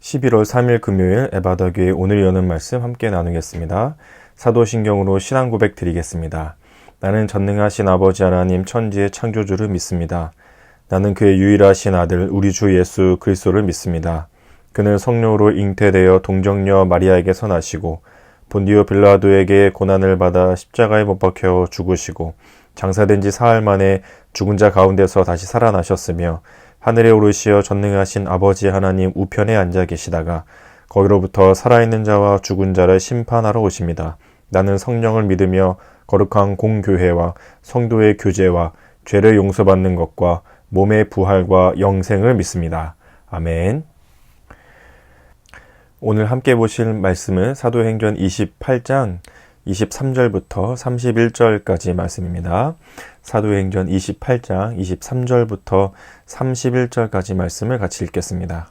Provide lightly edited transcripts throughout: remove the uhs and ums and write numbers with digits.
11월 3일 금요일 에바더교회 오늘 여는 말씀 함께 나누겠습니다. 사도신경으로 신앙 고백 드리겠습니다. 나는 전능하신 아버지 하나님 천지의 창조주를 믿습니다. 나는 그의 유일하신 아들 우리 주 예수 그리스도를 믿습니다. 그는 성령으로 잉태되어 동정녀 마리아에게서 나시고 본디오 빌라도에게 고난을 받아 십자가에 못 박혀 죽으시고 장사된 지 사흘 만에 죽은 자 가운데서 다시 살아나셨으며 하늘에 오르시어 전능하신 아버지 하나님 우편에 앉아 계시다가 거기로부터 살아있는 자와 죽은 자를 심판하러 오십니다. 나는 성령을 믿으며 거룩한 공교회와 성도의 교제와 죄를 용서받는 것과 몸의 부활과 영생을 믿습니다. 아멘. 오늘 함께 보실 말씀은 사도행전 28장 23절부터 31절까지 말씀입니다. 사도행전 28장 23절부터 31절까지 말씀을 같이 읽겠습니다.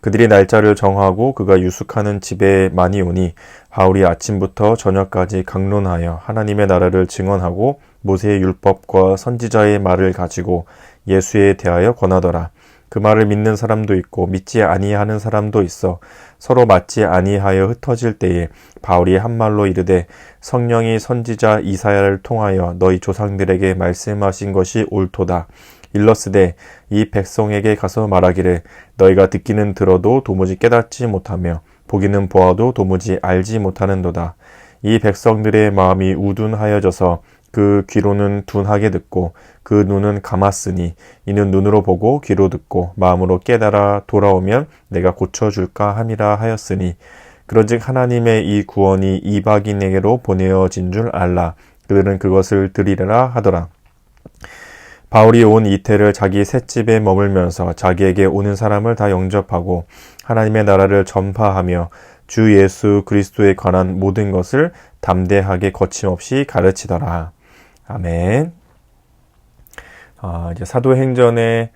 그들이 날짜를 정하고 그가 유숙하는 집에 많이 오니 바울이 아침부터 저녁까지 강론하여 하나님의 나라를 증언하고 모세의 율법과 선지자의 말을 가지고 예수에 대하여 권하더라. 그 말을 믿는 사람도 있고 믿지 아니하는 사람도 있어 서로 맞지 아니하여 흩어질 때에 바울이 한 말로 이르되 성령이 선지자 이사야를 통하여 너희 조상들에게 말씀하신 것이 옳도다. 일러스되 이 백성에게 가서 말하기를 너희가 듣기는 들어도 도무지 깨닫지 못하며 보기는 보아도 도무지 알지 못하는도다. 이 백성들의 마음이 우둔하여져서 그 귀로는 둔하게 듣고 그 눈은 감았으니 이는 눈으로 보고 귀로 듣고 마음으로 깨달아 돌아오면 내가 고쳐줄까 함이라 하였으니 그런즉 하나님의 이 구원이 이방인에게로 보내어진 줄 알라. 그들은 그것을 들으리라 하더라. 바울이 온 이태를 자기 셋집에 머물면서 자기에게 오는 사람을 다 영접하고 하나님의 나라를 전파하며 주 예수 그리스도에 관한 모든 것을 담대하게 거침없이 가르치더라. 아멘. 이제 사도행전의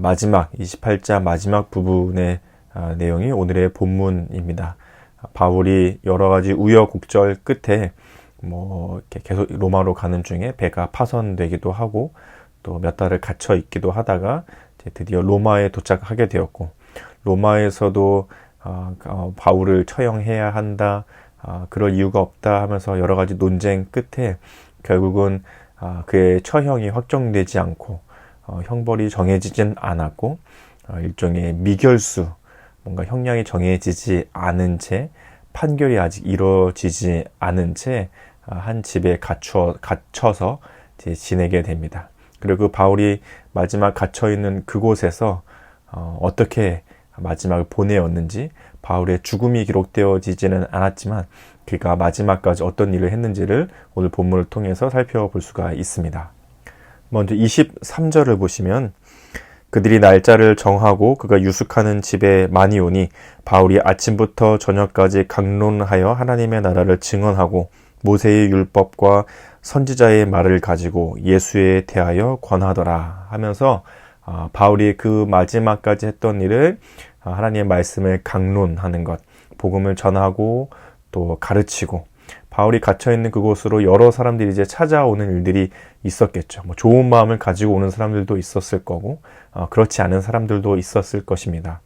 마지막 28장 마지막 부분의 내용이 오늘의 본문입니다. 바울이 여러 가지 우여곡절 끝에 이렇게 계속 로마로 가는 중에 배가 파손되기도 하고 또 몇 달을 갇혀 있기도 하다가 이제 드디어 로마에 도착하게 되었고 로마에서도 바울을 처형해야 한다. 그럴 이유가 없다 하면서 여러 가지 논쟁 끝에 결국은 그의 처형이 확정되지 않고 형벌이 정해지진 않았고 일종의 미결수 뭔가 형량이 정해지지 않은 채 판결이 아직 이루어지지 않은 채 한 집에 갇혀서 이제 지내게 됩니다. 그리고 그 바울이 마지막 갇혀있는 그곳에서 어떻게 마지막을 보내었는지 바울의 죽음이 기록되어지지는 않았지만 그가 마지막까지 어떤 일을 했는지를 오늘 본문을 통해서 살펴볼 수가 있습니다. 먼저 23절을 보시면 그들이 날짜를 정하고 그가 유숙하는 집에 많이 오니 바울이 아침부터 저녁까지 강론하여 하나님의 나라를 증언하고 모세의 율법과 선지자의 말을 가지고 예수에 대하여 권하더라 하면서 바울이 그 마지막까지 했던 일을 하나님의 말씀을 강론하는 것, 복음을 전하고 또 가르치고 바울이 갇혀있는 그곳으로 여러 사람들이 이제 찾아오는 일들이 있었겠죠. 좋은 마음을 가지고 오는 사람들도 있었을 거고 그렇지 않은 사람들도 있었을 것입니다.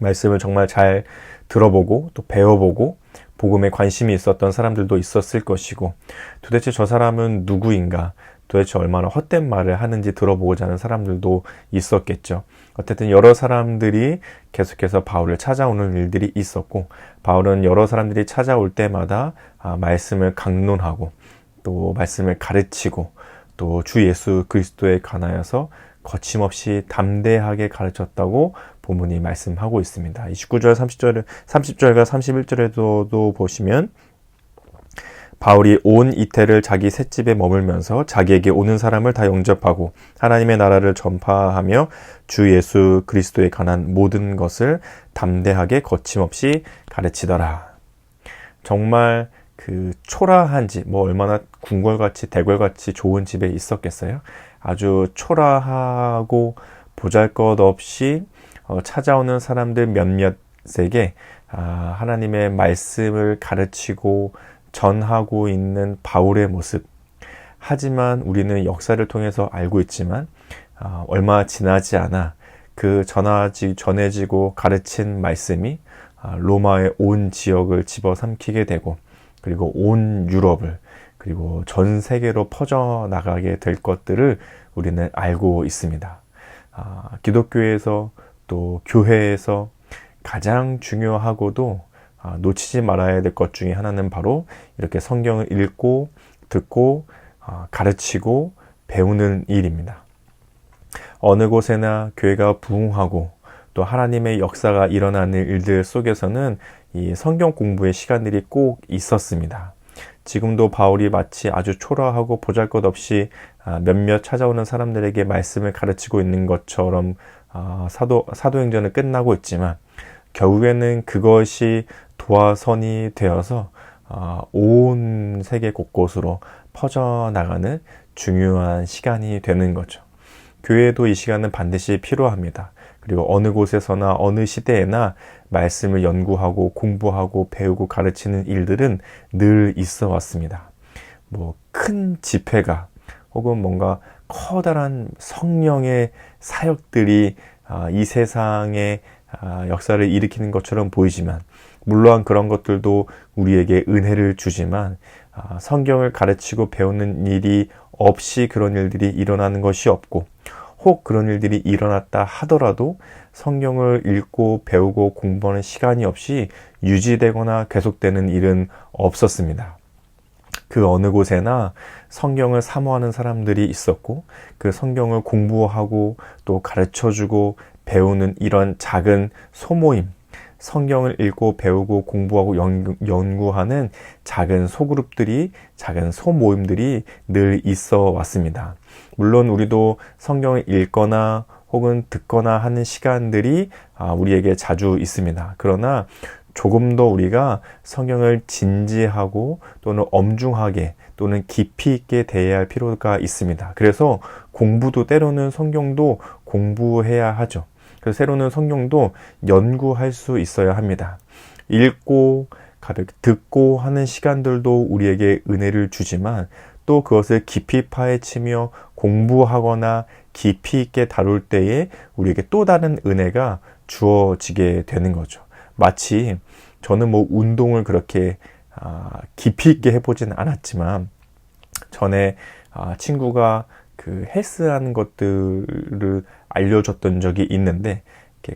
말씀을 정말 잘 들어보고 또 배워보고 복음에 관심이 있었던 사람들도 있었을 것이고 도대체 저 사람은 누구인가? 도대체 얼마나 헛된 말을 하는지 들어보고자 하는 사람들도 있었겠죠. 어쨌든 여러 사람들이 계속해서 바울을 찾아오는 일들이 있었고 바울은 여러 사람들이 찾아올 때마다 말씀을 강론하고 또 말씀을 가르치고 또 주 예수 그리스도에 관하여서 거침없이 담대하게 가르쳤다고 본문이 말씀하고 있습니다. 29절, 30절과 31절에도 보시면 바울이 온 이태를 자기 셋집에 머물면서 자기에게 오는 사람을 다 영접하고 하나님의 나라를 전파하며 주 예수 그리스도에 관한 모든 것을 담대하게 거침없이 가르치더라. 정말 그 초라한 집, 얼마나 궁궐같이 대궐같이 좋은 집에 있었겠어요? 아주 초라하고 보잘것없이 찾아오는 사람들 몇몇에게 하나님의 말씀을 가르치고 전하고 있는 바울의 모습. 하지만 우리는 역사를 통해서 알고 있지만 얼마 지나지 않아 그 전해지고 가르친 말씀이 로마의 온 지역을 집어삼키게 되고, 그리고 온 유럽을, 그리고 전 세계로 퍼져나가게 될 것들을 우리는 알고 있습니다. 기독교에서 또 교회에서 가장 중요하고도 놓치지 말아야 될 것 중에 하나는 바로 이렇게 성경을 읽고 듣고 가르치고 배우는 일입니다. 어느 곳에나 교회가 부흥하고 또 하나님의 역사가 일어나는 일들 속에서는 이 성경 공부의 시간들이 꼭 있었습니다. 지금도 바울이 마치 아주 초라하고 보잘것없이 몇몇 찾아오는 사람들에게 말씀을 가르치고 있는 것처럼 사도행전은 끝나고 있지만, 결국에는 그것이 도화선이 되어서 온 세계 곳곳으로 퍼져나가는 중요한 시간이 되는 거죠. 교회도 이 시간은 반드시 필요합니다. 그리고 어느 곳에서나 어느 시대에나 말씀을 연구하고 공부하고 배우고 가르치는 일들은 늘 있어 왔습니다. 큰 집회가 혹은 뭔가 커다란 성령의 사역들이 이 세상의 역사를 일으키는 것처럼 보이지만, 물론 그런 것들도 우리에게 은혜를 주지만, 성경을 가르치고 배우는 일이 없이 그런 일들이 일어나는 것이 없고, 혹 그런 일들이 일어났다 하더라도 성경을 읽고 배우고 공부하는 시간이 없이 유지되거나 계속되는 일은 없었습니다. 그 어느 곳에나 성경을 사모하는 사람들이 있었고, 그 성경을 공부하고 또 가르쳐주고 배우는 이런 작은 소모임, 성경을 읽고 배우고 공부하고 연구하는 작은 소그룹들이, 작은 소모임들이 늘 있어 왔습니다. 물론 우리도 성경을 읽거나 혹은 듣거나 하는 시간들이 우리에게 자주 있습니다. 그러나 조금 더 우리가 성경을 진지하고 또는 엄중하게 또는 깊이 있게 대해야 할 필요가 있습니다. 그래서 공부도 때로는 성경도 공부해야 하죠. 그래서 때로는 성경도 연구할 수 있어야 합니다. 읽고 가볍게 듣고 하는 시간들도 우리에게 은혜를 주지만, 또 그것을 깊이 파헤치며 공부하거나 깊이 있게 다룰 때에 우리에게 또 다른 은혜가 주어지게 되는 거죠. 마치 저는 운동을 그렇게 깊이 있게 해보지는 않았지만, 전에 친구가 그 헬스하는 것들을 알려줬던 적이 있는데,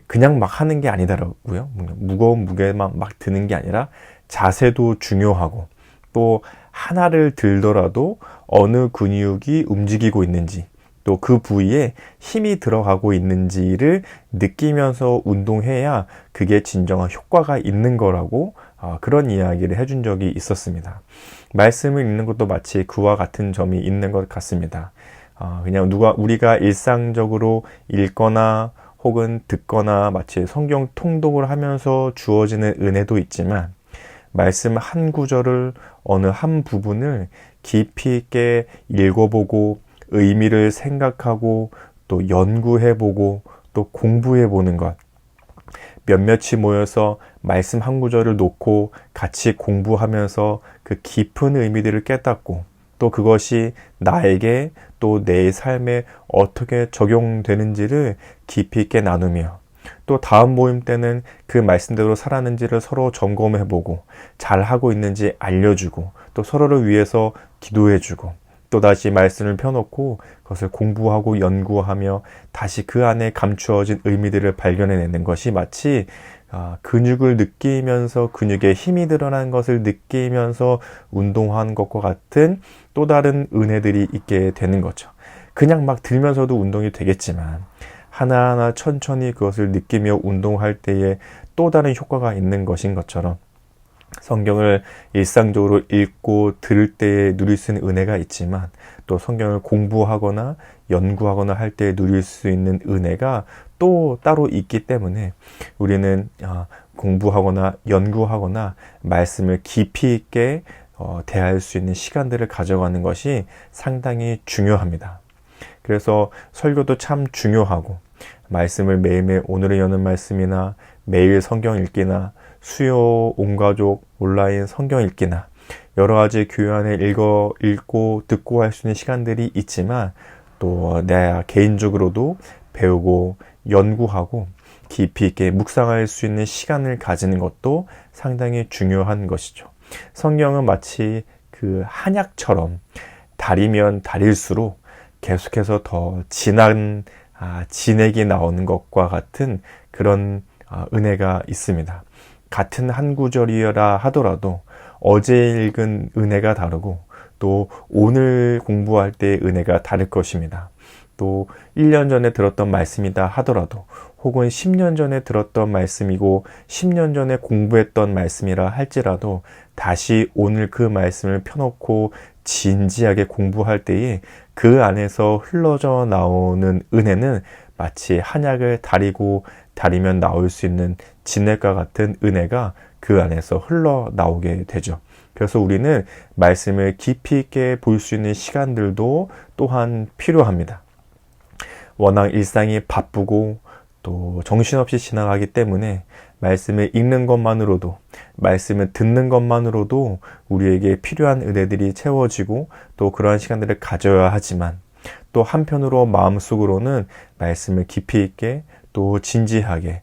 그냥 막 하는 게 아니더라고요. 무거운 무게만 막 드는 게 아니라 자세도 중요하고, 또 하나를 들더라도 어느 근육이 움직이고 있는지, 또 그 부위에 힘이 들어가고 있는지를 느끼면서 운동해야 그게 진정한 효과가 있는 거라고 그런 이야기를 해준 적이 있었습니다. 말씀을 읽는 것도 마치 그와 같은 점이 있는 것 같습니다. 그냥 우리가 일상적으로 읽거나 혹은 듣거나 마치 성경 통독을 하면서 주어지는 은혜도 있지만, 말씀 한 구절을, 어느 한 부분을 깊이 있게 읽어보고 의미를 생각하고 또 연구해보고 또 공부해보는 것, 몇몇이 모여서 말씀 한 구절을 놓고 같이 공부하면서 그 깊은 의미들을 깨닫고, 또 그것이 나에게 또 내 삶에 어떻게 적용되는지를 깊이 있게 나누며, 또 다음 모임 때는 그 말씀대로 살았는지를 서로 점검해보고, 잘하고 있는지 알려주고, 또 서로를 위해서 기도해주고, 또 다시 말씀을 펴놓고 그것을 공부하고 연구하며 다시 그 안에 감추어진 의미들을 발견해내는 것이 마치 근육을 느끼면서 근육에 힘이 드러나는 것을 느끼면서 운동하는 것과 같은 또 다른 은혜들이 있게 되는 거죠. 그냥 막 들면서도 운동이 되겠지만, 하나하나 천천히 그것을 느끼며 운동할 때에 또 다른 효과가 있는 것인 것처럼, 성경을 일상적으로 읽고 들을 때에 누릴 수 있는 은혜가 있지만, 또 성경을 공부하거나 연구하거나 할 때 누릴 수 있는 은혜가 또 따로 있기 때문에, 우리는 공부하거나 연구하거나 말씀을 깊이 있게 대할 수 있는 시간들을 가져가는 것이 상당히 중요합니다. 그래서 설교도 참 중요하고, 말씀을 매일매일 오늘의 여는 말씀이나 매일 성경 읽기나 수요 온가족 온라인 성경 읽기나 여러 가지 교회 안에 읽고 듣고 할 수 있는 시간들이 있지만, 또 내 개인적으로도 배우고 연구하고 깊이 있게 묵상할 수 있는 시간을 가지는 것도 상당히 중요한 것이죠. 성경은 마치 그 한약처럼 달이면 달일수록 계속해서 더 진한 진액이 나오는 것과 같은 그런 은혜가 있습니다. 같은 한 구절이라 하더라도 어제 읽은 은혜가 다르고 또 오늘 공부할 때의 은혜가 다를 것입니다. 또 1년 전에 들었던 말씀이다 하더라도 혹은 10년 전에 들었던 말씀이고 10년 전에 공부했던 말씀이라 할지라도 다시 오늘 그 말씀을 펴놓고 진지하게 공부할 때에 그 안에서 흘러져 나오는 은혜는 마치 한약을 다리면 나올 수 있는 진액과 같은 은혜가 그 안에서 흘러나오게 되죠. 그래서 우리는 말씀을 깊이 있게 볼 수 있는 시간들도 또한 필요합니다. 워낙 일상이 바쁘고 또 정신없이 지나가기 때문에 말씀을 읽는 것만으로도, 말씀을 듣는 것만으로도 우리에게 필요한 은혜들이 채워지고 또 그러한 시간들을 가져야 하지만 또 한편으로 마음속으로는 말씀을 깊이 있게 또 진지하게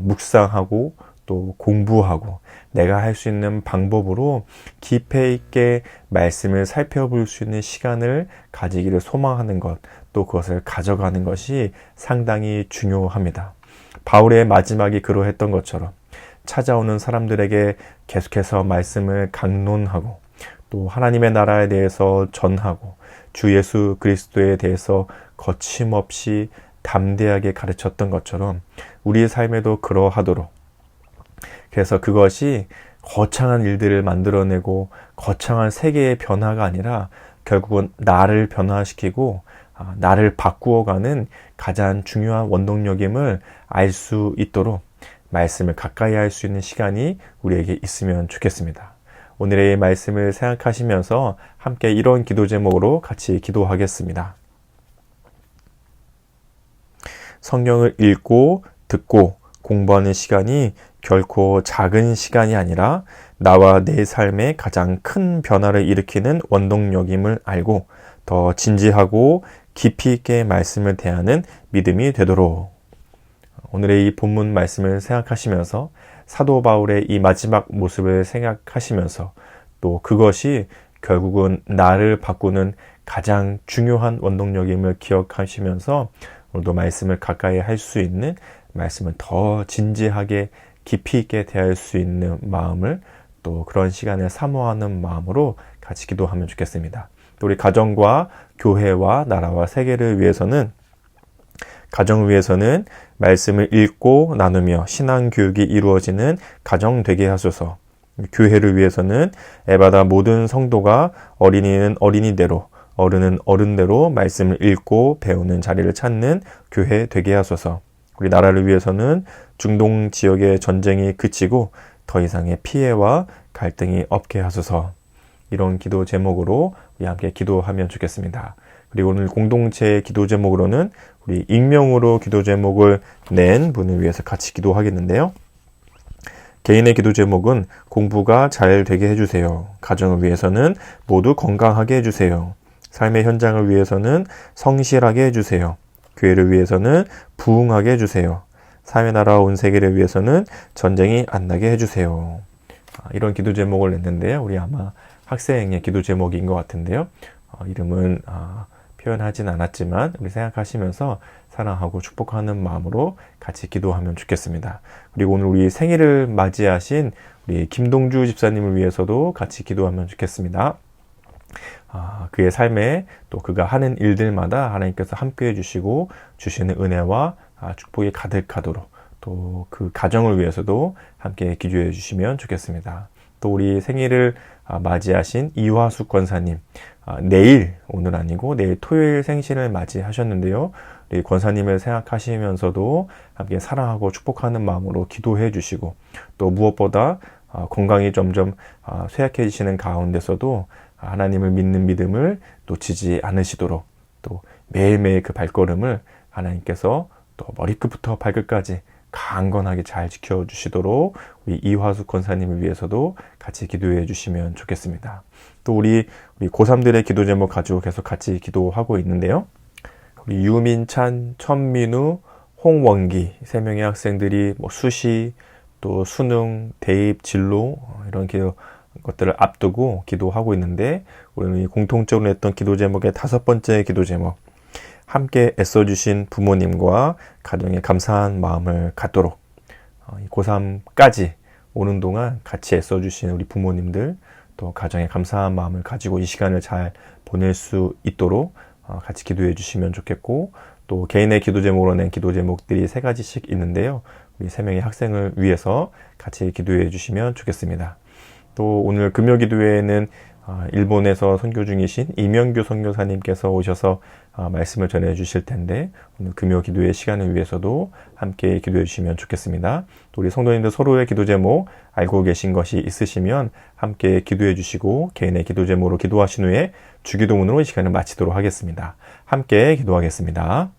묵상하고 또 공부하고 내가 할 수 있는 방법으로 깊이 있게 말씀을 살펴볼 수 있는 시간을 가지기를 소망하는 것, 또 그것을 가져가는 것이 상당히 중요합니다. 바울의 마지막이 그러했던 것처럼 찾아오는 사람들에게 계속해서 말씀을 강론하고 또 하나님의 나라에 대해서 전하고 주 예수 그리스도에 대해서 거침없이 담대하게 가르쳤던 것처럼 우리의 삶에도 그러하도록, 그래서 그것이 거창한 일들을 만들어내고 거창한 세계의 변화가 아니라 결국은 나를 변화시키고 나를 바꾸어가는 가장 중요한 원동력임을 알 수 있도록 말씀을 가까이 할 수 있는 시간이 우리에게 있으면 좋겠습니다. 오늘의 말씀을 생각하시면서 함께 이런 기도 제목으로 같이 기도하겠습니다. 성경을 읽고 듣고 공부하는 시간이 결코 작은 시간이 아니라 나와 내 삶에 가장 큰 변화를 일으키는 원동력임을 알고 더 진지하고 깊이 있게 말씀을 대하는 믿음이 되도록, 오늘의 이 본문 말씀을 생각하시면서 사도 바울의 이 마지막 모습을 생각하시면서 또 그것이 결국은 나를 바꾸는 가장 중요한 원동력임을 기억하시면서 오늘도 말씀을 가까이 할 수 있는, 말씀을 더 진지하게 깊이 있게 대할 수 있는 마음을, 또 그런 시간을 사모하는 마음으로 같이 기도하면 좋겠습니다. 또 우리 가정과 교회와 나라와 세계를 위해서는, 가정을 위해서는 말씀을 읽고 나누며 신앙교육이 이루어지는 가정 되게 하소서. 교회를 위해서는 에바다 모든 성도가 어린이는 어린이대로, 어른은 어른대로 말씀을 읽고 배우는 자리를 찾는 교회 되게 하소서. 우리 나라를 위해서는 중동 지역의 전쟁이 그치고 더 이상의 피해와 갈등이 없게 하소서. 이런 기도 제목으로 우리 함께 기도하면 좋겠습니다. 그리고 오늘 공동체의 기도 제목으로는 우리 익명으로 기도 제목을 낸 분을 위해서 같이 기도하겠는데요. 개인의 기도 제목은 공부가 잘 되게 해주세요. 가정을 위해서는 모두 건강하게 해주세요. 삶의 현장을 위해서는 성실하게 해주세요. 교회를 위해서는 부흥하게 해주세요. 사회 나라 온 세계를 위해서는 전쟁이 안 나게 해주세요. 이런 기도 제목을 냈는데요. 우리 아마 학생의 기도 제목인 것 같은데요. 이름은 표현하진 않았지만 우리 생각하시면서 사랑하고 축복하는 마음으로 같이 기도하면 좋겠습니다. 그리고 오늘 우리 생일을 맞이하신 우리 김동주 집사님을 위해서도 같이 기도하면 좋겠습니다. 그의 삶에 또 그가 하는 일들마다 하나님께서 함께해 주시고 주시는 은혜와 축복이 가득하도록, 또 그 가정을 위해서도 함께 기도해 주시면 좋겠습니다. 또 우리 생일을 맞이하신 이화숙 권사님, 내일, 오늘 아니고 내일 토요일 생신을 맞이하셨는데요. 우리 권사님을 생각하시면서도 함께 사랑하고 축복하는 마음으로 기도해 주시고, 또 무엇보다 건강이 점점 쇠약해지시는 가운데서도 하나님을 믿는 믿음을 놓치지 않으시도록, 또 매일매일 그 발걸음을 하나님께서 또 머리끝부터 발끝까지 강건하게 잘 지켜주시도록 우리 이화숙 권사님을 위해서도 같이 기도해 주시면 좋겠습니다. 또 우리 고3들의 기도 제목 가지고 계속 같이 기도하고 있는데요. 우리 유민찬, 천민우, 홍원기 3명의 학생들이 뭐 수시, 또 수능, 대입, 진로 이런 것들을 앞두고 기도하고 있는데, 우리는 공통적으로 했던 기도 제목의 5번째 기도 제목, 함께 애써주신 부모님과 가정에 감사한 마음을 갖도록, 고3까지 오는 동안 같이 애써주신 우리 부모님들, 또 가정에 감사한 마음을 가지고 이 시간을 잘 보낼 수 있도록 같이 기도해 주시면 좋겠고, 또 개인의 기도 제목으로 낸 기도 제목들이 3가지씩 있는데요. 우리 3명의 학생을 위해서 같이 기도해 주시면 좋겠습니다. 또 오늘 금요 기도회에는 일본에서 선교 중이신 이명규 선교사님께서 오셔서 말씀을 전해 주실 텐데, 오늘 금요 기도회 시간을 위해서도 함께 기도해 주시면 좋겠습니다. 또 우리 성도님들 서로의 기도 제목 알고 계신 것이 있으시면 함께 기도해 주시고, 개인의 기도 제목으로 기도하신 후에 주기도문으로 이 시간을 마치도록 하겠습니다. 함께 기도하겠습니다.